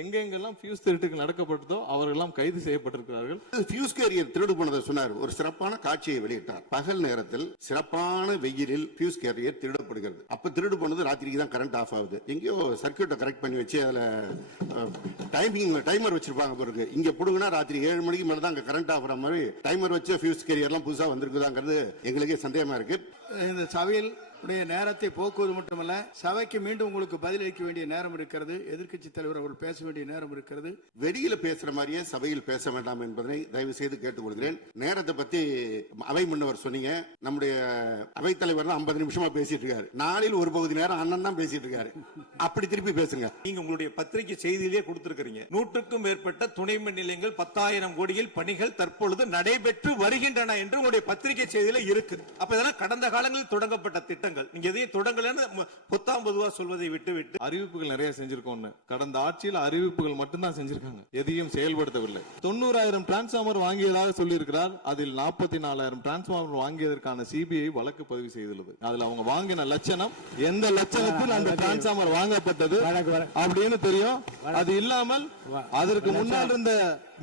எங்கெங்கெல்லாம் ஃபியூஸ் திருட்டுக்கு நடக்கப்பட்டதோ அவர்களெல்லாம் கைது செய்யப்பட்டிருக்கிறார்கள். ஃபியூஸ் கேரியர் திருடு போனதை சொன்னார். ஒரு சிறப்பான காட்சியை வெளியிட்டார். பகல் நேரத்தில் சிறப்பான வெயிலில் ஃபியூஸ் கேரியர் திருடப்படுகிறது. அப்ப திருடு போனது ராத்திரிக்கு தான் கரண்ட் ஆஃப் ஆகுது. எங்கேயோ சர்க்கியூட்டை கரெக்ட் பண்ணி வச்சு அதுல டைமர் வச்சிருப்பாங்க பிறகு. இங்க புடுங்கினா ராத்திரி 7 மணிக்கு மேல தான் அங்க கரண்ட் ஆஃப் ஆகிற மாதிரி டைமர் வச்சு ஃபியூஸ் கேரியர்லாம் புதுசா வந்திருக்குதாங்கிறது எங்களுக்கே சந்தேகமா இருக்கு. இந்த சபையில் உடைய நேரத்தை போக்குவது மட்டுமல்ல, சபைக்கு மீண்டும் உங்களுக்கு பதிலளிக்க வேண்டிய நேரம் இருக்கிறது. எதிர்க்கட்சி தலைவர் அவர்கள் பேச வேண்டிய நேரம் இருக்கிறது. வெளியில பேசுற மாதிரியே சபையில் பேச வேண்டாம் என்பதை தயவு செய்து கேட்டுக்கொள்கிறேன். நேரத்தை பத்தி அவை முன்னவர் சொன்னீங்க. நம்முடைய அவைத்தலைவர் தான் 50 நிமிஷமா பேசிட்டு இருக்காரு. நாளில் ஒரு பகுதி நேரம் அண்ணன் தான் பேசிட்டு இருக்காரு. அப்படி திருப்பி பேசுங்க. நீங்க உங்களுடைய பத்திரிகை செய்தியிலே கொடுத்திருக்கிறீங்க. 100க்கும் மேற்பட்ட துணை மின் நிலையங்கள் 10,000 கோடியில் பணிகள் தற்பொழுது நடைபெற்று வருகின்றன என்று உங்களுடைய பத்திரிகை செய்தியில இருக்கு. அப்ப இதெல்லாம் கடந்த காலங்களில் தொடங்கப்பட்ட திட்டங்கள். நீங்க எதையும் தொடங்கலன்னு பொத்தாம் பொதுவா சொல்வதை விட்டு அறிவிப்புகள் நிறைய செஞ்சிருக்கோம். கடந்த ஆட்சியில் அறிவிப்புகள் மட்டும்தான் செஞ்சிருக்காங்க, எதையும் செயல்படுத்தவில்லை. 90,000 டிரான்ஸ்பார்மர் வாங்கியதாக சொல்லியிருக்கிறார். அதில் 44,000 டிரான்ஸ்பார்மர் வாங்கியதற்கான சிபிஐ வழக்கு பதிவு செய்துள்ளது. அதுல அவங்க வாங்கின லட்சணம், எந்த லட்சணத்தில் அந்த டிரான்ஸ்பார்மர் வாங்கப்பட்டது அப்படின்னு தெரியும். அது இல்லாமல் அதற்கு முன்னால் இருந்த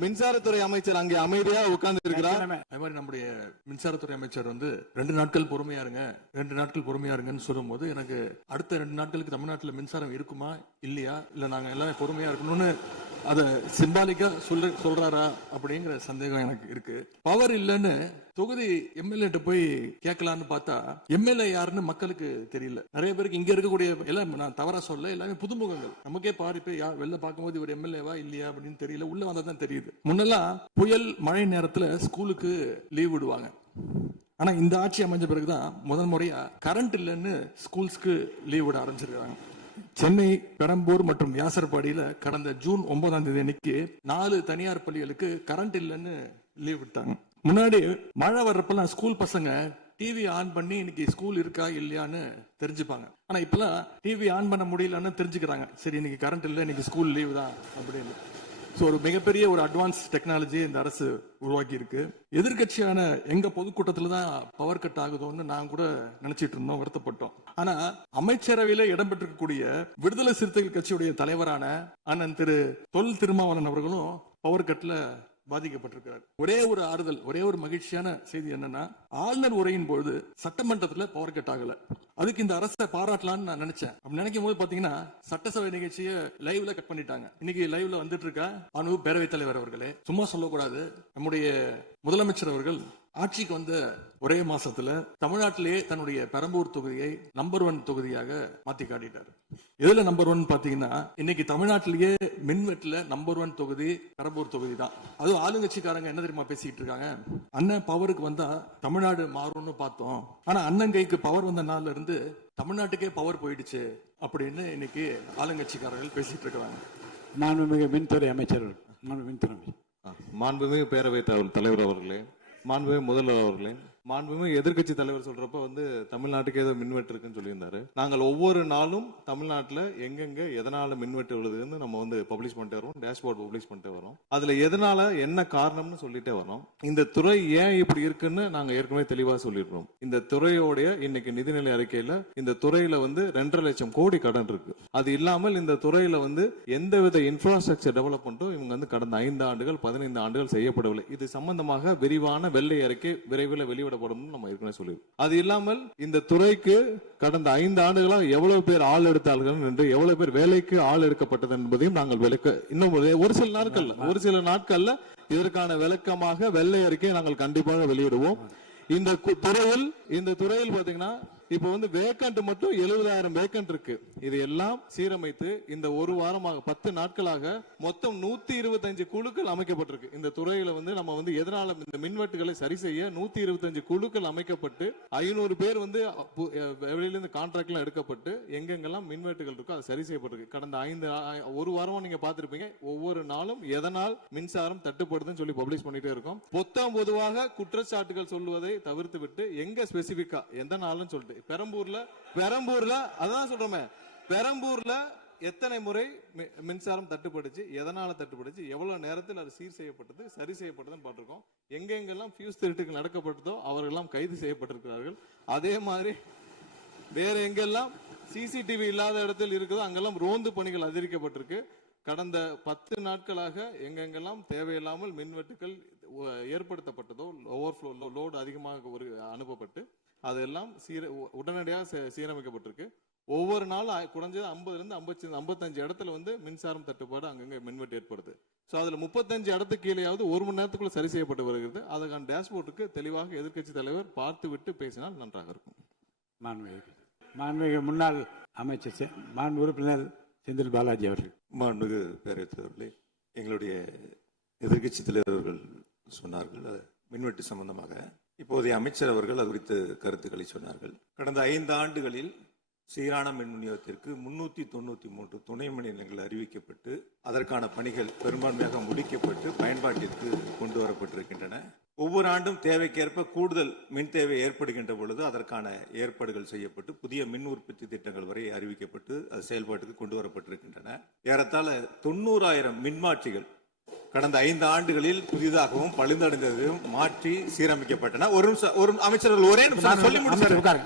மின்சாரத்துறை அமைச்சர் அங்கே அமைதியா உட்கார்ந்து இருக்கிறார். அது மாதிரி நம்முடைய மின்சாரத்துறை அமைச்சர் 2 நாட்கள் பொறுமையா இருங்க, 2 நாட்கள் பொறுமையா இருங்கன்னு சொல்லும் போது எனக்கு அடுத்த 2 நாட்களுக்கு தமிழ்நாட்டில் மின்சாரம் இருக்குமா இல்லையா, இல்ல நாங்க எல்லாம் பொறுமையா இருக்கணும்னு அத சிம்பாலிக்கா சொல்றாரா அப்படிங்கிற சந்தேகம் எனக்கு இருக்கு. பவர் இல்லன்னு தொகுதி எம்எல்ஏ போய் கேட்கலான்னு பார்த்தா எம்எல்ஏ யாருன்னு மக்களுக்கு தெரியல. நிறைய பேருக்கு இங்க இருக்கக்கூடிய எல்லாம், நான் தவறா சொல்ல, எல்லாமே புதுமுகங்கள். நமக்கே பாரு வெளில பார்க்கும்போது ஒரு எம்எல்ஏவா இல்லையா அப்படின்னு தெரியல. உள்ள வந்தாதான் தெரியுது. முன்னெல்லாம் புயல் மழை நேரத்துல ஸ்கூலுக்கு லீவ் விடுவாங்க. ஆனா இந்த ஆட்சி அமைஞ்ச பிறகுதான் முதல் முறையா கரண்ட் இல்லைன்னு ஸ்கூல்ஸ்க்கு லீவ் விட ஆரம்பிச்சிருக்காங்க. சென்னை, பெரம்பூர் மற்றும் வியாசர்பாடியில கடந்த ஜூன் 9ஆம் தேதி அன்னைக்கு 4 தனியார் பள்ளிகளுக்கு கரண்ட் இல்லைன்னு லீவ் விட்டாங்க. முன்னாடி மழை வர்றப்பெல்லாம் ஸ்கூல் பசங்க டிவி ஆன் பண்ணி இன்னைக்கு ஸ்கூல் இருக்கா இல்லையான்னு தெரிஞ்சுப்பாங்க. ஆனா இப்பெல்லாம் டிவி ஆன் பண்ண முடியலன்னு தெரிஞ்சுக்கிறாங்க. சரி, இன்னைக்கு கரண்ட் இல்லை, இன்னைக்கு ஸ்கூல் லீவ் தான் அப்படின்னு. ஒரு மிகப்பெரிய ஒரு அட்வான்ஸ் டெக்னாலஜி இந்த அரசு உருவாக்கி இருக்கு. எதிர்கட்சியான எங்க பொதுக்கூட்டத்துல தான் பவர் கட் ஆகுதோன்னு நான் கூட நினைச்சிட்டு இருந்தோம், வருத்தப்பட்டோம். ஆனா அமைச்சரவையில இடம்பெற்றிருக்கக்கூடிய விடுதலை சிறுத்தைகள் கட்சியுடைய தலைவரான அண்ணன் திரு தொல் திருமாவளவன் அவர்களும் பவர் கட்ல பாதிக்கப்பட்டிருக்கிறார். ஒரே ஒரு ஆறுதல், ஒரே ஒரு மகிழ்ச்சியான செய்தி என்னன்னா, ஆளுநர் உரையின் பொழுது சட்டமன்றத்துல பவர் கட் ஆகல. அதுக்கு இந்த அரசை பாராட்டலாம்னு நான் நினைச்சேன். அப்படி நினைக்கும் போது பாத்தீங்கன்னா சட்டசபை நிகழ்ச்சியை லைவ்ல கட் பண்ணிட்டாங்க. இன்னைக்கு லைவ்ல வந்துட்டு இருக்க அனு பேரவைத் தலைவர் அவர்களே, சும்மா சொல்லக்கூடாது, நம்முடைய முதலமைச்சர் அவர்கள் ஆட்சிக்கு வந்த ஒரே மாசத்துல தமிழ்நாட்டிலேயே தன்னுடைய பெரம்பூர் தொகுதியை நம்பர் 1 தொகுதியாக மாத்தி காட்டிட்டாரு. எதுல நம்பர் 1 பாத்தீங்கன்னா, இன்னைக்கு தமிழ்நாட்டிலேயே மின்வெட்டுல நம்பர் 1 தொகுதி பெரம்பூர் தொகுதி தான். அதுவும் ஆளுங்கட்சிக்காரங்க என்ன தெரியுமா பேசிட்டு இருக்காங்க, அண்ணன் பவருக்கு வந்தா தமிழ்நாடு மாறும்னு பார்த்தோம், ஆனா அண்ணன் கைக்கு பவர் வந்த நாள்ல இருந்து தமிழ்நாட்டுக்கே பவர் போயிடுச்சு அப்படின்னு இன்னைக்கு ஆளுங்கட்சிக்காரர்கள் பேசிட்டு இருக்காங்க. மாண்புமிகு மின்துறை அமைச்சர், மாண்புமிகு பேரவைத் தலைவர் அவர்களே, மாண்புமிகு முதல்வர் அவர்களே, மாண்புமிகு எதிர்கட்சி தலைவர் சொல்றப்ப தமிழ்நாட்டுக்கு ஏதோ மின்வெட்டு இருக்குன்னு சொல்லியிருந்தாரு. நாங்கள் ஒவ்வொரு நாளும் தமிழ்நாட்டுல எங்கெங்க எதனால மின்வெட்டு விழுதுன்னு நம்ம பப்ளிஷ் பண்ணிட்டே வரோம், டேஷ்போர்ட் பப்ளிஷ் பண்ணிட்டே வரோம். அதுல எதனால என்ன காரணம்னு சொல்லிட்டே வரோம். இந்த துறை ஏன் இப்படி இருக்குன்னு நாங்க ஏற்கனவே தெளிவா சொல்லிடுறோம். இந்த துறையோடைய இன்னைக்கு நிதிநிலை அறிக்கையில இந்த துறையில 2.5 லட்சம் கோடி கடன் இருக்கு. அது இல்லாமல் இந்த துறையில எந்தவித இன்ஃப்ராஸ்ட்ரக்சர் டெவலப்மெண்ட்டும் இவங்க கடந்த 5 ஆண்டுகள் 15 ஆண்டுகள் செய்யப்படவில்லை. இது சம்பந்தமாக விரிவான வெள்ளை அறிக்கை விரைவில் வெளியிடப்படும் நம்ம ஏற்கனவே சொல்லிடுறோம். அது இல்லாமல் இந்த துறைக்கு கடந்த 5 ஆண்டுகளாக எவ்வளவு பேர் ஆள் எடுத்தார்கள் என்று, எவ்வளவு பேர் வேலைக்கு ஆள் எடுக்கப்பட்டது என்பதையும் நாங்கள் இன்னும் ஒரு சில நாட்கள்ல இதற்கான விளக்கமாக வெள்ளை அறிக்கையை நாங்கள் கண்டிப்பாக வெளியிடுவோம். இந்த துறையில் பாத்தீங்கன்னா இப்ப வேக்கண்ட் மட்டும் 70,000 வேக்கண்ட் இருக்கு. இது எல்லாம் சீரமைத்து இந்த ஒரு வாரமாக 10 நாட்களாக மொத்தம் 125 குழுக்கள் அமைக்கப்பட்டிருக்கு. இந்த துறையில நம்ம எதனால இந்த மின்வெட்டுகளை சரி செய்ய 125 குழுக்கள் அமைக்கப்பட்டு 500 பேர் வெளியிலிருந்து கான்ட்ராக்ட் எல்லாம் எடுக்கப்பட்டு எங்கெங்கெல்லாம் மின்வெட்டுகள் இருக்கோ அது சரி செய்யப்பட்டிருக்கு. கடந்த ஒரு வாரமா நீங்க பாத்திருப்பீங்க, ஒவ்வொரு நாளும் எதனால் மின்சாரம் தட்டுப்படுதுன்னு சொல்லி பப்ளிஷ் பண்ணிட்டே இருக்கோம். பொதுவாக குற்றச்சாட்டுகள் சொல்லுவதை தவிர்த்து விட்டு எங்க ஸ்பெசிபிக்கா எந்த நாள்னு சொல்லிட்டு பெரம்பூர்ல அதான் சொல்றோமே, பெரம்பூர்ல எத்தனை முறை மின்சாரம் தட்டுப்படுச்சு, எதனால தட்டுப்படுச்சு, எவ்வளவு நேரத்தில் அது சீர் செய்யப்பட்டது, சரி செய்யப்பட்டதுன்னு பார்த்திருக்கோம். எங்கெங்கெல்லாம் ஃபியூஸ் திருட்டுக்கு நடக்கப்பட்டதோ அவர்களெல்லாம் கைது செய்யப்பட்டிருக்கிறார்கள். அதே மாதிரி வேற எங்கெல்லாம் சிசிடிவி இல்லாத இடத்தில் இருக்குதோ அங்கெல்லாம் ரோந்து பணிகள் அதிகரிக்கப்பட்டிருக்கு. கடந்த 10 நாட்களாக எங்கெங்கெல்லாம் தேவையில்லாமல் மின்வெட்டுகள் ஏற்படுத்தப்பட்டதோ, ஓவர்ஃப்ளோ லோடு அதிகமாக அனுப்பப்பட்டு அதெல்லாம் உடனடியாக சீரமைக்கப்பட்டிருக்கு. ஒவ்வொரு நாளும் குறைஞ்சது 50-55 இடத்துல மின்சாரம் தட்டுப்பாடு அங்கங்க மின்வெட்டு ஏற்படுது. ஸோ அதுல 35 இடத்துக்கு கீழேயாவது 1 மணி நேரத்துக்குள்ள சரி செய்யப்பட்டு வருகிறது. அதுக்கான டேஷ்போர்டுக்கு தெளிவாக எதிர்க்கட்சி தலைவர் பார்த்து விட்டு பேசினால் நன்றாக இருக்கும். மாண்புமிகு முன்னாள் அமைச்சர் மாண்பு உறுப்பினர் செந்தில் பாலாஜி அவர்கள். மாண்புமிகு பேரவைத் அவர்களே, எங்களுடைய எதிர்க்கட்சி தலைவர்கள் சொன்னார்கள் மின்வெட்டு சம்பந்தமாக. இப்போதைய அமைச்சர் அவர்கள் அது குறித்து கருத்துக்களை சொன்னார்கள். கடந்த 5 ஆண்டுகளில் சீரான மின் விநியோகத்திற்கு 393 துணை மின் நிலையங்கள் அறிவிக்கப்பட்டு அதற்கான பணிகள் பெரும்பான்மையாக முடிக்கப்பட்டு பயன்பாட்டிற்கு கொண்டு வரப்பட்டிருக்கின்றன. ஒவ்வொரு ஆண்டும் தேவைக்கேற்ப கூடுதல் மின் தேவை ஏற்படுகின்ற பொழுது அதற்கான ஏற்பாடுகள் செய்யப்பட்டு புதிய மின் உற்பத்தி திட்டங்கள் வரை அறிவிக்கப்பட்டு அது செயல்பாட்டுக்கு கொண்டு வரப்பட்டிருக்கின்றன. ஏறத்தாழ 90,000 மின்மாற்றிகள் கடந்த 5 ஆண்டுகளில் புதிதாகவும் பழுந்தடைந்ததையும் மாற்றி சீரமைக்கப்பட்டன. ஒரு அமைச்சர்கள் ஒரே நிமிஷம் சொல்லி முடிச்சாரு.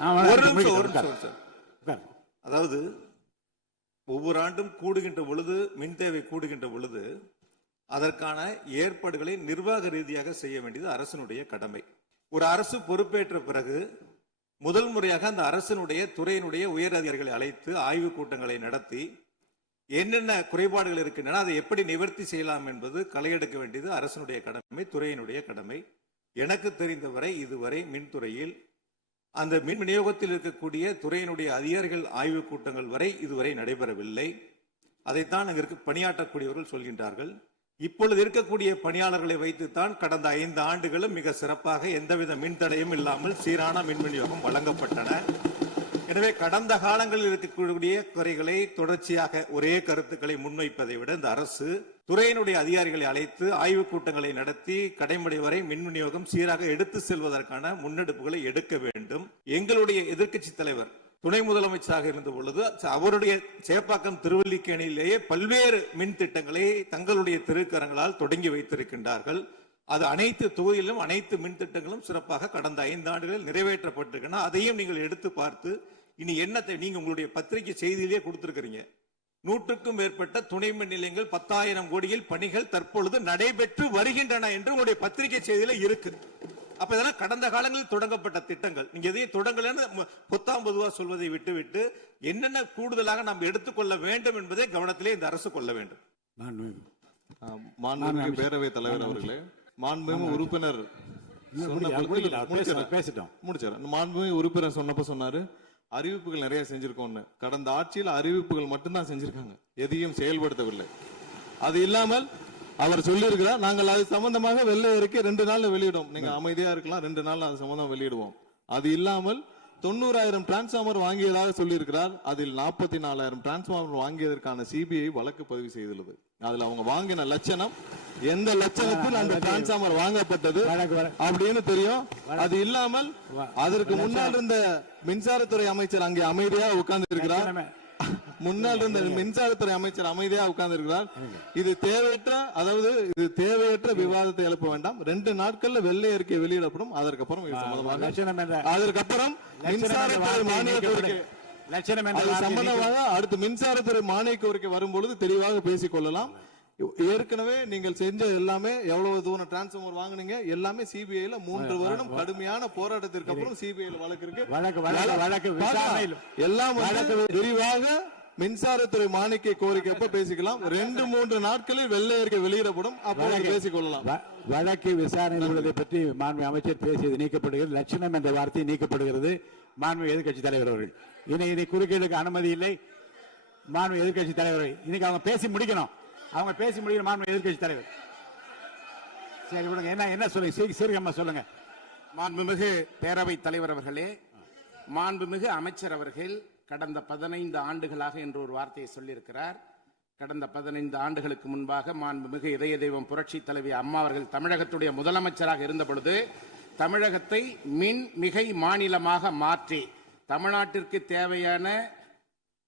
அதாவது ஒவ்வொரு ஆண்டும் கூடுகின்ற பொழுது மின் தேவை கூடுகின்ற பொழுது அதற்கான ஏற்பாடுகளை நிர்வாக ரீதியாக செய்ய வேண்டியது அரசினுடைய கடமை. ஒரு அரசு பொறுப்பேற்ற பிறகு முதல் முறையாக அந்த அரசினுடைய துறையினுடைய உயர் அதிகாரிகளை அழைத்து ஆய்வு கூட்டங்களை நடத்தி என்னென்ன குறைபாடுகள் இருக்கின்றன அதை எப்படி நிவர்த்தி செய்யலாம் என்பது களையெடுக்க வேண்டியது அரசினுடைய கடமை, துறையினுடைய கடமை. எனக்கு தெரிந்தவரை இதுவரை மின்துறையில் அந்த மின் விநியோகத்தில் இருக்கக்கூடிய துறையினுடைய அதிகாரிகள் ஆய்வு கூட்டங்கள் வரை இதுவரை நடைபெறவில்லை. அதைத்தான் அங்கு பணியாற்றக்கூடியவர்கள் சொல்கின்றார்கள். இப்பொழுது இருக்கக்கூடிய பணியாளர்களை வைத்துத்தான் கடந்த 5 ஆண்டுகளும் மிக சிறப்பாக எந்தவித மின் தடையும் இல்லாமல் சீரான மின் விநியோகம் வழங்கப்பட்டன. எனவே கடந்த காலங்களில் இருக்கக்கூடிய குறைகளை தொடர்ச்சியாக ஒரே கருத்துக்களை முன்வைப்பதை விட இந்த அரசு துறையினுடைய அதிகாரிகளை அழைத்து ஆய்வுக் கூட்டங்களை நடத்தி கடைமுறை வரை மின் விநியோகம் சீராக எடுத்து செல்வதற்கான முன்னெடுப்புகளை எடுக்க வேண்டும். எங்களுடைய எதிர்க்கட்சி தலைவர் துணை முதலமைச்சராக இருந்த பொழுது அவருடைய சேப்பாக்கம் திருவல்லிக்கேணியிலேயே பல்வேறு மின் திட்டங்களை தங்களுடைய திருக்கரங்களால் தொடங்கி வைத்திருக்கின்றார்கள். அது அனைத்து தொகுதியிலும் அனைத்து மின் திட்டங்களும் சிறப்பாக கடந்த 5 ஆண்டுகளில் நிறைவேற்றப்பட்டிருக்கின்றன. அதையும் நீங்கள் எடுத்து பார்த்து இனி என்னத்தை நீங்க உங்களுடைய பத்திரிகை செய்தியிலேயே கொடுத்திருக்கிறீங்க. 100க்கும் மேற்பட்ட துணை மின் நிலையங்கள் 10,000 கோடியில் பணிகள் தற்பொழுது நடைபெற்று வருகின்றன என்று உங்களுடைய பத்திரிகை செய்தியில இருக்கு. அப்ப இதெல்லாம் கடந்த காலங்களில் தொடங்கப்பட்ட திட்டங்கள். நீங்க எதையும் தொடங்கலன்னு பொத்தாம் பொதுவா சொல்வதை விட்டுவிட்டு என்னென்ன கூடுதலாக நாம் எடுத்துக்கொள்ள வேண்டும் என்பதை கவனத்திலே இந்த அரசு கொள்ள வேண்டும். மாண்புமிகு பேரவைத் தலைவர் அவர்களே, மாண்புமிகு உறுப்பினர் மாண்புமிகு உறுப்பினர் சொன்னப்ப சொன்னாரு அறிவிப்புகள் நிறைய செஞ்சிருக்கோம்னு. கடந்த ஆட்சியில் அறிவிப்புகள் மட்டும்தான் செஞ்சிருக்காங்க, எதையும் செயல்படுத்தவில்லை. அது இல்லாமல் அவர் சொல்லி இருக்கிறார், நாங்கள் அது சம்பந்தமாக வெள்ளை அறிக்கை 2 நாள்ல வெளியிடுவோம், நீங்க அமைதியா இருக்கலாம், 2 நாள்ல அது சம்பந்தம் வெளியிடுவோம். அது இல்லாமல் 90,000 டிரான்ஸ்பார்மர் வாங்கியதாக சொல்லியிருக்கிறார். அதில் 44,000 டிரான்ஸ்பார்மர் வாங்கியதற்கான சிபிஐ வழக்கு பதிவு செய்துள்ளது. அதுல அவங்க வாங்கின லட்சணம், எந்த லட்சணத்தில் அந்த டிரான்ஸ்பார்மர் வாங்கப்பட்டது அப்படின்னு தெரியும். அது இல்லாமல் அதற்கு முன்னால் இருந்த மின்சாரத்துறை அமைச்சர் அங்கே அமைதியா உட்கார்ந்து இருக்கிறார். முன்னால் இருந்த மின்சாரத்துறை அமைச்சர் அமைதியா உட்கார்ந்து இருக்கிறார். இது தேவையற்ற விவாதத்தை எழுப்ப வேண்டாம். 2 நாட்கள்ல வெள்ளை அறிக்கை வெளியிடப்படும். அதற்கப்புறம் மின்சாரத்துறை மானிய கோரிக்கை சம்பந்தமாக அடுத்து மின்சாரத்துறை மானிய கோரிக்கை வரும்பொழுது தெளிவாக பேசிக் கொள்ளலாம். ஏற்கனவே நீங்கள் செஞ்ச எல்லாமே எவ்வளவு தூரம் டிரான்ஸ்பார்மர் வாங்குனீங்க எல்லாமே சிபிஐல 3 வருடம் கடுமையான போராட்டத்திற்கு அப்புறம் சிபிஐல வழக்கு இருக்கு. எல்லாம் விரிவாக மின்சாரத்துறை மானிய கோரிக்கை எப்ப பேசிக்கலாம். 2-3 நாட்களில் வெள்ளை அறிக்கை வெளியிடப்படும், அப்போது பேசிக் கொள்ளலாம். வழக்கு விசாரணை உள்ளதை பற்றி மாண்பு அமைச்சர் பேசியது நீக்கப்படுகிறது. லட்சணம் என்ற வார்த்தை நீக்கப்படுகிறது. மாண்பு எதிர்க்கட்சி தலைவர் அவர்கள் இதை குறுக்கீடுக்கு அனுமதி இல்லை. மாண்பு எதிர்க்கட்சி தலைவர் இன்னைக்கு அவங்க பேசி முடிக்கணும். மாண்பு எதிர்க்கட்சி தலைவர் சரி விடுங்க. என்ன சொல்லுங்க, சீர்கமா சொல்லுங்க. மாண்புமிகு பேரவைத் தலைவர் அவர்களே, மாண்புமிகு அமைச்சர் அவர்கள் கடந்த 15 ஆண்டுகளாக என்று ஒரு வார்த்தையை சொல்லியிருக்கிறார். கடந்த 15 ஆண்டுகளுக்கு முன்பாக மாண்புமிகு இதய தெய்வம் புரட்சி தலைவி அம்மா அவர்கள் தமிழகத்துடைய முதலமைச்சராக இருந்த பொழுது தமிழகத்தை மின் மிகை மாநிலமாக மாற்றி தமிழ்நாட்டிற்கு தேவையான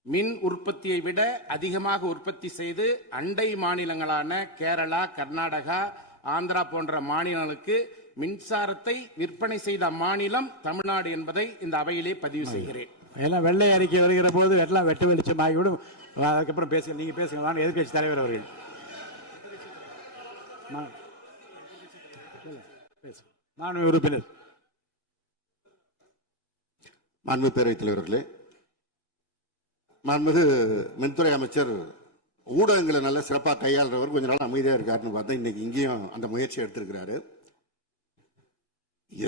மின் உற்பத்தியை விட அதிகமாக உற்பத்தி செய்து அண்டை மாநிலங்களான கேரளா, கர்நாடகா, ஆந்திரா போன்ற மாநிலங்களுக்கு மின்சாரத்தை விற்பனை செய்த மாநிலம் தமிழ்நாடு என்பதை இந்த அவையிலே பதிவு செய்கிறேன். எல்லாம் வெள்ளை அறிக்கை வருகிற போது எல்லாம் வெட்டு வெளிச்சம் ஆகிவிடும். அதுக்கப்புறம் பேசுங்க, நீங்க பேசுங்க. வாங்க எதிர்க்கட்சி தலைவர் அவர்கள். மாண்புமிகு உறுப்பினர். மாண்பு பேரவைத் தலைவர்களே, மாண்புமிகு மின்துறை அமைச்சர் ஊடகங்களை நல்லா சிறப்பாக கையாளுறவர், கொஞ்ச நாள் அமைதியா இருக்காருன்னு பார்த்தா இன்னைக்கு இங்கேயும் அந்த முயற்சி எடுத்திருக்கிறாரு.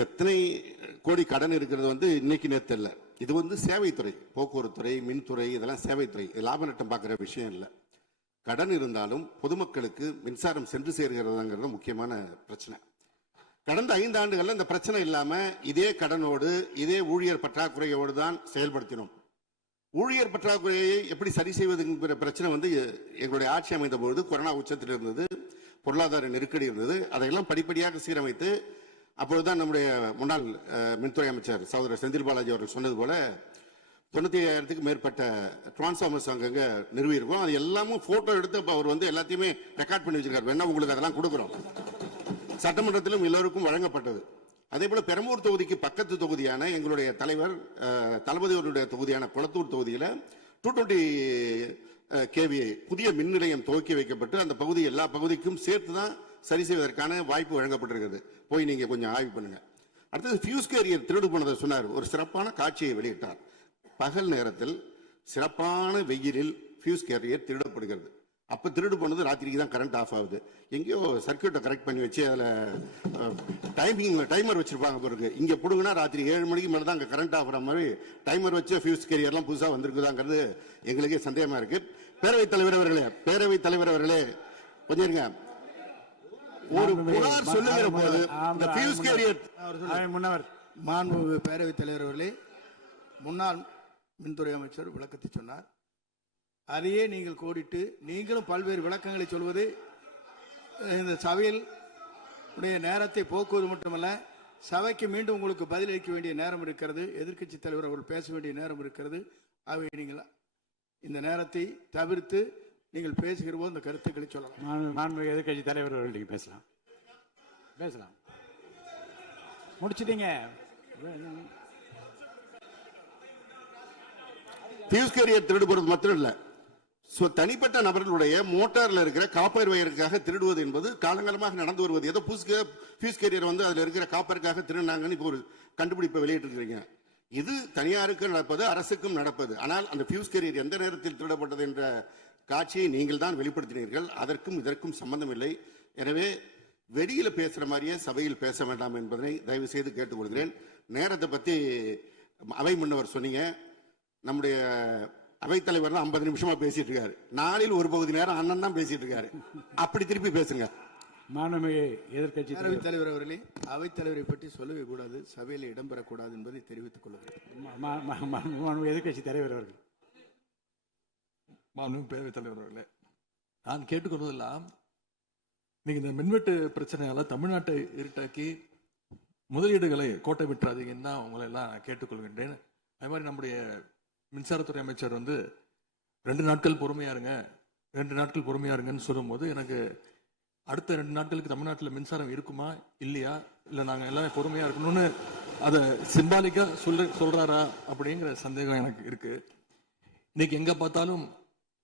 எத்தனை கோடி கடன் இருக்கிறது இன்னைக்கு நேற்று இல்லை. இது சேவைத்துறை, போக்குவரத்துறை, மின்துறை, இதெல்லாம் சேவைத்துறை. இது லாப நட்டம் பார்க்குற விஷயம் இல்லை. கடன் இருந்தாலும் பொதுமக்களுக்கு மின்சாரம் சென்று சேர்கிறதாங்கிறது முக்கியமான பிரச்சனை. கடந்த 5 ஆண்டுகள்ல இந்த பிரச்சனை இல்லாம இதே கடனோடு இதே ஊழியர் பற்றாக்குறையோடு தான் செயல்படுத்தினோம். ஊழியர் பற்றாக்குறையை எப்படி சரி செய்வதுங்கிற பிரச்சனை எங்களுடைய ஆட்சி அமைந்த பொழுது கொரோனா உச்சத்தில் இருந்தது, பொருளாதார நெருக்கடி இருந்தது. அதையெல்லாம் படிப்படியாக சீரமைத்து அப்பொழுதுதான் நம்முடைய முன்னாள் மின்துறை அமைச்சர் சகோதரர் செந்தில் பாலாஜி அவர்கள் சொன்னது போல 95,000க்கு மேற்பட்ட டிரான்ஸ்ஃபார்மர்ஸ் அங்கங்க நிறுவி இருக்கோம். அது எல்லாமும் போட்டோ எடுத்து அவர் எல்லாத்தையுமே ரெக்கார்ட் பண்ணி வச்சிருக்காரு. வேணா உங்களுக்கு அதெல்லாம் கொடுக்குறோம். சட்டமன்றத்திலும் எல்லோருக்கும் வழங்கப்பட்டது. அதே போல பெரம்பூர் தொகுதிக்கு பக்கத்து தொகுதியான எங்களுடைய தலைவர் தளபதி அவருடைய தொகுதியான குளத்தூர் தொகுதியில 220 kVA புதிய மின் நிலையம் துவக்கி வைக்கப்பட்டு அந்த பகுதி எல்லா பகுதிக்கும் சேர்த்து தான் சரி செய்வதற்கான வாய்ப்பு வழங்கப்பட்டிருக்கிறது. போய் நீங்க கொஞ்சம் ஆய்வு பண்ணுங்க. அடுத்தது ஃபியூஸ் கேரியர் திருடு போனதை சொன்னார். ஒரு சிறப்பான காட்சியை வெளியிட்டார். பகல் நேரத்தில் சிறப்பான வெயிலில் ஃபியூஸ் கேரியர் திருடப்படுகிறது. அப்ப திருடு போனது ராத்திரிக்கு தான் கரண்ட் ஆஃப் ஆகுது. எங்கேயோ சர்க்கியூட்டை கரெக்ட் பண்ணி வச்சு அதுல டைமர் வச்சிருப்பாங்க பிறகு. இங்க புடுங்கினா ராத்திரி 7 மணிக்கு மேல தான் அங்க கரண்ட் ஆஃப் ஆகிற மாதிரி டைமர் வச்சு ஃபியூஸ் கேரியர்லாம் புதுசா வந்திருக்குதாங்கிறது எங்களுக்கே சந்தேகமா இருக்கு. பேரவைத் தலைவர் அவர்களே கொஞ்சம் இருங்க. ஒரு புகார் சொல்லுகிற போது இந்த ஃபியூஸ் கேரியர் முன்னவர் மாண்புமிகு பேரவைத் தலைவர் அவர்களே, முன்னாள் மின்துறை அமைச்சர் விளக்கத்தை சொன்னார். அதையே நீங்கள் கோடிட்டு நீங்களும் பல்வேறு விளக்கங்களை சொல்வது இந்த சபையில் உடைய நேரத்தை போக்குவது மட்டுமல்ல, சபைக்கு மீண்டும் உங்களுக்கு பதிலளிக்க வேண்டிய நேரம் இருக்கிறது. எதிர்க்கட்சி தலைவர் அவர்கள் பேச வேண்டிய நேரம் இருக்கிறது. ஆகவே நீங்கள் இந்த நேரத்தை தவிர்த்து நீங்கள் பேசுகிற போது இந்த கருத்துக்களை சொல்லலாம். மாண்புமிகு எதிர்க்கட்சி தலைவர் அவர்கள் நீங்க பேசலாம். முடிச்சிட்டீங்க. ஃபியூஸ் கேரியர் திருடு போறது மட்டும் இல்ல, தனிப்பட்ட நபர்களுடைய மோட்டார்ல இருக்கிற காப்பர் வயருக்காக திருடுவது என்பது காலங்காலமாக நடந்து வருவது. ஏதோ ஃபியூஸ் கேரியர் அதுல இருக்கிற காப்பருக்காக திருடினாங்கன்னு இப்போ ஒரு கண்டுபிடிப்பை வெளியிட்டு இருக்கிறீங்க. இது தனியாருக்கு நடப்பது, அரசுக்கும் நடப்பது. ஆனால் அந்த ஃபியூஸ் கேரியர் எந்த நேரத்தில் திருடப்பட்டது என்ற காட்சியை நீங்கள் தான் வெளிப்படுத்தினீர்கள். அதற்கும் இதற்கும் சம்பந்தம் இல்லை. எனவே வெளியில பேசுற மாதிரியே சபையில் பேச வேண்டாம் என்பதனை தயவு செய்து கேட்டுக்கொள்கிறேன். நேரத்தை பத்தி அவை முன்னவர் சொன்னீங்க. நம்முடைய அவைத்தலைவர் 50 நிமிஷமா பேசிட்டு இருக்காரு. நாளில் ஒரு பகுதி நேரம் அண்ணன் தான் பேசிட்டு இருக்காரு. அப்படி திருப்பி பேசுங்க. மாண்புமிகு எதிர்க்கட்சி தலைவர் அவர்களே, அவைத்தலைவரை பற்றி சொல்லவே கூடாது, சபையில் இடம்பெறக்கூடாது என்பதை தெரிவித்துக் கொள்கிறேன். எதிர்க்கட்சி தலைவர் அவர்கள். மாண்புமிகு பேரவைத் தலைவர் அவர்களே, நான் கேட்டுக்கொள்வதெல்லாம் நீங்க இந்த மின்வெட்டு பிரச்சனையால தமிழ்நாட்டை இருட்டாக்கி முதலீடுகளை கோட்டை விட்டுறாதீங்கன்னு தான் உங்களை எல்லாம் கேட்டுக்கொள்கின்றேன். அது மாதிரி நம்முடைய மின்சாரத்துறை அமைச்சர் 2 நாட்கள் பொறுமையா இருங்கன்னு சொல்லும்போது எனக்கு அடுத்த 2 நாட்களுக்கு தமிழ்நாட்டில் மின்சாரம் இருக்குமா இல்லையா, இல்லை நாங்க எல்லாமே பொறுமையா இருக்கணும்னு அதை சிம்பாலிக்கா சொல்றாரா அப்படிங்கிற சந்தேகம் எனக்கு இருக்கு. இன்னைக்கு எங்க பார்த்தாலும்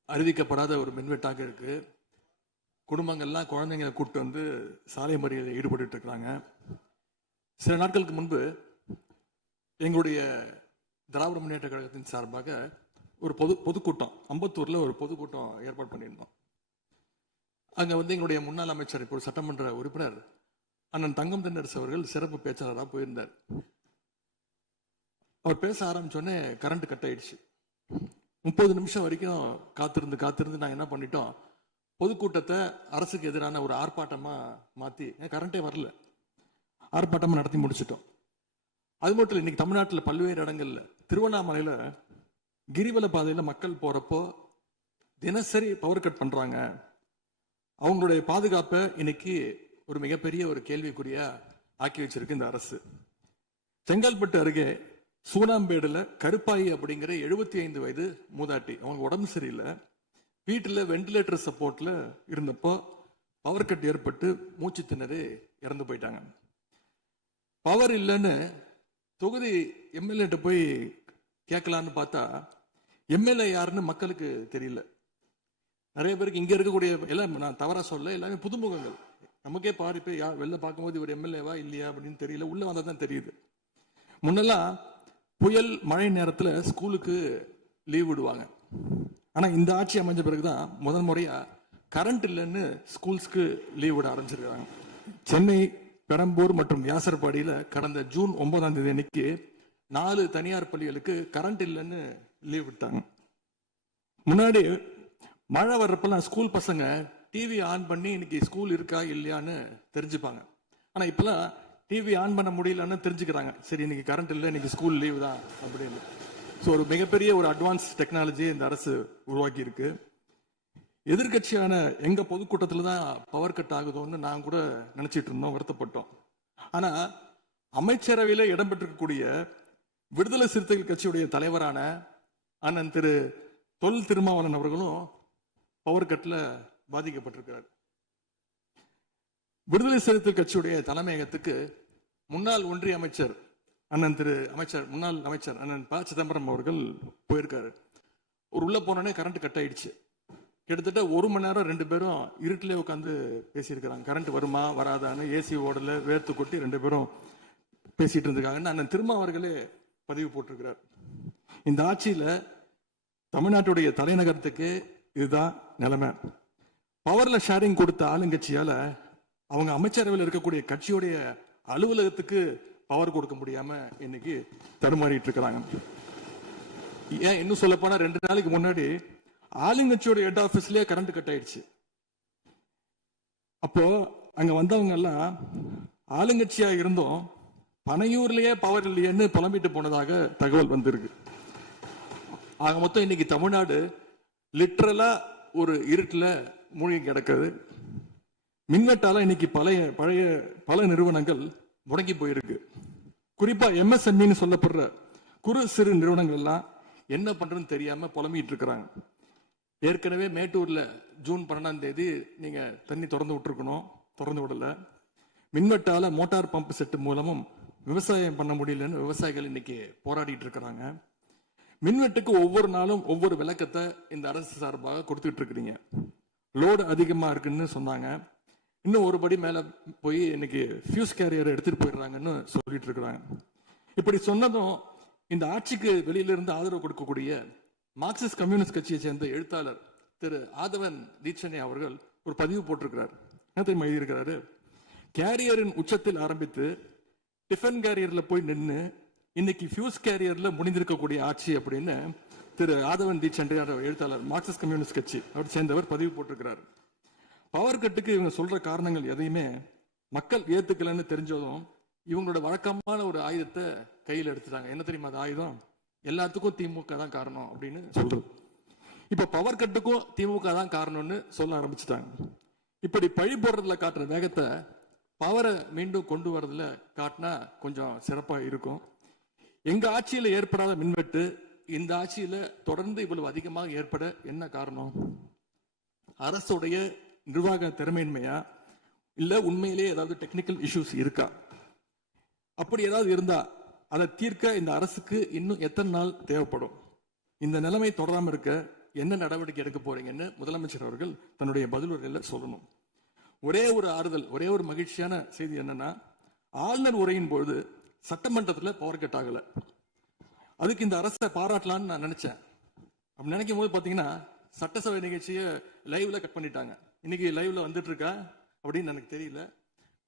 அறிவிக்கப்படாத ஒரு மின்வெட்டாக இருக்கு. குடும்பங்கள்லாம் குழந்தைங்களை கூப்பிட்டு சாலை மறியலில் ஈடுபட்டு இருக்கிறாங்க. சில நாட்களுக்கு முன்பு எங்களுடைய திராவிட முன்னேற்ற கழகத்தின் சார்பாக ஒரு பொதுக்கூட்டம் அம்பத்தூர்ல ஒரு பொதுக்கூட்டம் ஏற்பாடு பண்ணியிருந்தோம். அங்க எங்களுடைய முன்னாள் அமைச்சர் இப்போ சட்டமன்ற உறுப்பினர் அண்ணன் தங்கம் தென்னரசு அவர்கள் சிறப்பு பேச்சாளராக போயிருந்தார். அவர் பேச ஆரம்பிச்சோடனே கரண்ட் கட் ஆயிடுச்சு. 30 நிமிஷம் வரைக்கும் காத்திருந்து நாங்க என்ன பண்ணிட்டோம், பொதுக்கூட்டத்தை அரசுக்கு எதிரான ஒரு ஆர்ப்பாட்டமா மாத்தி, கரண்டே வரல, ஆர்ப்பாட்டமா நடத்தி முடிச்சிட்டோம். அது மட்டும் இல்லை, இன்னைக்கு தமிழ்நாட்டில் பல்வேறு இடங்கள்ல, திருவண்ணாமலையில கிரிவல பாதையில மக்கள் போறப்போ தினசரி பவர் கட் பண்றாங்க. அவங்களுடைய பாதுகாப்பை இன்னைக்கு ஒரு மிகப்பெரிய ஒரு கேள்விக்குறியா ஆக்கி வச்சிருக்கு இந்த அரசு. செங்கல்பட்டு அருகே சூனாம்பேடுல கருப்பாயி அப்படிங்கிற 75 வயது மூதாட்டி, அவங்களுக்கு உடம்பு சரியில்லை, வீட்டுல வெண்டிலேட்டர் சப்போர்ட்ல இருந்தப்போ பவர் கட் ஏற்பட்டு மூச்சு திணறி இறந்து போயிட்டாங்க. பவர் இல்லைன்னு தொகுதி எம்எல்ஏட்ட போய் கேட்கலான்னு பார்த்தா எம்எல்ஏ யாருன்னு மக்களுக்கு தெரியல. நிறைய பேருக்கு இங்க இருக்கக்கூடிய எல்லாம், நான் தவறா சொல்ல, எல்லாமே புதுமுகங்கள். நமக்கே பாரு இப்ப வெளில பார்க்கும்போது இவர் எம்எல்ஏவா இல்லையா அப்படின்னு தெரியல, உள்ள வந்தா தான் தெரியுது. முன்னெல்லாம் புயல் மழை நேரத்துல ஸ்கூலுக்கு லீவ் விடுவாங்க. ஆனா இந்த ஆட்சி அமைஞ்ச பிறகுதான் முதல் முறையா கரண்ட் இல்லைன்னு ஸ்கூல்ஸ்க்கு லீவ் விட ஆரம்பிச்சிருக்காங்க. சென்னை, பெரம்பூர் மற்றும் வியாசர்பாடியில கடந்த ஜூன் 9ஆம் தேதி அன்னைக்கு 4 தனியார் பள்ளிகளுக்கு கரண்ட் இல்லைன்னு லீவ் விட்டாங்க. முன்னாடி மழை வர்றப்பெல்லாம் ஸ்கூல் பசங்க டிவி ஆன் பண்ணி இன்னைக்கு ஸ்கூல் இருக்கா இல்லையான்னு தெரிஞ்சுப்பாங்க. ஆனா இப்பெல்லாம் டிவி ஆன் பண்ண முடியலன்னு தெரிஞ்சுக்கிறாங்க, சரி இன்னைக்கு கரண்ட் இல்லை, இன்னைக்கு ஸ்கூல் லீவ் தான் அப்படின்னு. ஸோ ஒரு மிகப்பெரிய ஒரு அட்வான்ஸ் டெக்னாலஜி இந்த அரசு உருவாக்கி இருக்கு. எதிர்கட்சியான எங்க பொதுக்கூட்டத்துல தான் பவர் கட் ஆகுதோன்னு நான் கூட நினைச்சிட்டு இருந்தோம், வருத்தப்பட்டோம். ஆனா அமைச்சரவையில இடம்பெற்றிருக்கக்கூடிய விடுதலை சிறுத்தைகள் கட்சியுடைய தலைவரான அண்ணன் திரு தொல் திருமாவளவன் அவர்களும் பவர் கட்ல பாதிக்கப்பட்டிருக்கிறார். விடுதலை சிறுத்தைகள் கட்சியுடைய தலைமையகத்துக்கு முன்னாள் ஒன்றிய அமைச்சர் முன்னாள் அமைச்சர் அண்ணன் ப சிதம்பரம் அவர்கள் போயிருக்காரு. ஒரு உள்ள போனோடனே கரண்ட் கட் ஆயிடுச்சு. கிட்டத்தட்ட 1 மணி நேரம் 2 பேரும் இருட்டிலே உட்காந்து பேசியிருக்கிறாங்க. கரண்ட் வருமா வராதான்னு, ஏசி ஓடல, வேர்த்து கொட்டி 2 பேரும் பேசிட்டு இருந்திருக்காங்கன்னு அண்ணன் திருமாவர்களே பதிவு போட்டிருக்கிறார். இந்த ஆட்சியில தமிழ்நாட்டுடைய தலைநகரத்துக்கு இதுதான் நிலைமை. பவர்ல ஷேரிங் கொடுத்த ஆளுங்கட்சியால அவங்க அமைச்சரவையில் இருக்கக்கூடிய கட்சியுடைய அலுவலகத்துக்கு பவர் கொடுக்க முடியாம இன்னைக்கு தடுமாறிட்டு இருக்கிறாங்க. ஏன் இன்னும் சொல்ல போனா 2 நாளைக்கு முன்னாடி ஆளுங்கட்சியோட ஹெட் ஆபீஸ்லயே கரண்ட் கட் ஆயிடுச்சு. அப்போ அங்க வந்தவங்க எல்லாம் ஆளுங்கட்சியா இருந்தும் பனையூர்லயே பவர் இல்லையேன்னு புலம்பிட்டு போனதாக தகவல் வந்திருக்கு. ஆக மொத்தம் இன்னைக்கு தமிழ்நாடு லிட்டரலா ஒரு இருட்டுல மூழ்கி கிடக்குது. மின்வெட்டால இன்னைக்கு பல நிறுவனங்கள் முடங்கி போயிருக்கு. குறிப்பா எம்எஸ்எம்இன்னு சொல்லப்படுற குறு சிறு நிறுவனங்கள் எல்லாம் என்ன பண்றதுன்னு தெரியாம புலம்பிட்டு இருக்கிறாங்க. ஏற்கனவே மேட்டூர்ல ஜூன் 12ஆம் தேதி நீங்க தண்ணி திறந்து விட்டுருக்கணும், திறந்து விடல. மின்வெட்டால மோட்டார் பம்பு செட்டு மூலமும் விவசாயம் பண்ண முடியலன்னு விவசாயிகள் இன்னைக்கு போராடிட்டு இருக்கிறாங்க. மின்வெட்டுக்கு ஒவ்வொரு நாளும் ஒவ்வொரு விளக்கத்தை இந்த அரசு சார்பாக கொடுத்துட்டு இருக்கிறீங்க. லோடு அதிகமா இருக்குன்னு சொன்னாங்க. இன்னும் ஒரு படி மேல போய் இன்னைக்கு ஃபியூஸ் கேரியரை எடுத்துட்டு போயிடுறாங்கன்னு சொல்லிட்டு இருக்கிறாங்க. இப்படி சொன்னதும் இந்த ஆட்சிக்கு வெளியில இருந்து ஆதரவு கொடுக்கக்கூடிய மார்க்சிஸ்ட் கம்யூனிஸ்ட் கட்சியை சேர்ந்த எழுத்தாளர் திரு ஆதவன் தீட்சணே அவர்கள் ஒரு பதிவு போட்டிருக்கிறார். என்ன தெரியுமா எழுதியிருக்கிறாரு? கேரியரின் உச்சத்தில் ஆரம்பித்து டிஃபன் கேரியர்ல போய் நின்று இன்னைக்கு ஃபியூஸ் கேரியர்ல முடிந்திருக்கக்கூடிய ஆட்சி அப்படின்னு திரு ஆதவன் தீட்சண்டே எழுத்தாளர், மார்க்சிஸ்ட் கம்யூனிஸ்ட் கட்சி அவர் சேர்ந்தவர் பதிவு போட்டிருக்கிறார். பவர் கட்டுக்கு இவங்க சொல்ற காரணங்கள் எதையுமே மக்கள் ஏத்துக்கலன்னு தெரிஞ்சதும் இவங்களோட வழக்கமான ஒரு ஆயுதத்தை கையில் எடுத்துட்டாங்க. என்ன தெரியுமா அது ஆயுதம்? எல்லாத்துக்கும் திமுக தான் காரணம் அப்படின்னு சொல்றது. இப்ப பவர் கட்டுக்கும் திமுக தான் காரணம்னு சொல்ல ஆரம்பிச்சுட்டாங்க. இப்படி பழி போடுறதுல காட்டுற வேகத்தை பவரை மீண்டும் கொண்டு வரதுல காட்டினா கொஞ்சம் சிறப்பா இருக்கும். எங்க ஆட்சியில ஏற்படாத மின்வெட்டு இந்த ஆட்சியில தொடர்ந்து இவ்வளவு அதிகமாக ஏற்பட என்ன காரணம்? அரசுடைய நிர்வாக திறமையின்மையா, இல்ல உண்மையிலேயே ஏதாவது டெக்னிக்கல் இஷ்யூஸ் இருக்கா? அப்படி ஏதாவது இருந்தா அதை தீர்க்க இந்த அரசுக்கு இன்னும் எத்தனை நாள் தேவைப்படும்? இந்த நிலைமை தொடராம இருக்க என்ன நடவடிக்கை எடுக்க போறீங்கன்னு முதலமைச்சர் அவர்கள் தன்னுடைய பதிலுரையில சொல்லணும். ஒரே ஒரு ஆறுதல், ஒரே ஒரு மகிழ்ச்சியான செய்தி என்னன்னா, ஆளுநர் உரையின் பொழுது சட்டமன்றத்துல பவர் கட் ஆகல. அதுக்கு இந்த அரசை பாராட்டலாம்னு நான் நினைச்சேன். அப்படி நினைக்கும் போது பாத்தீங்கன்னா சட்டசபை நிகழ்ச்சியை லைவ்ல கட் பண்ணிட்டாங்க. இன்னைக்கு லைவ்ல வந்துட்டு இருக்கா அப்படின்னு எனக்கு தெரியல.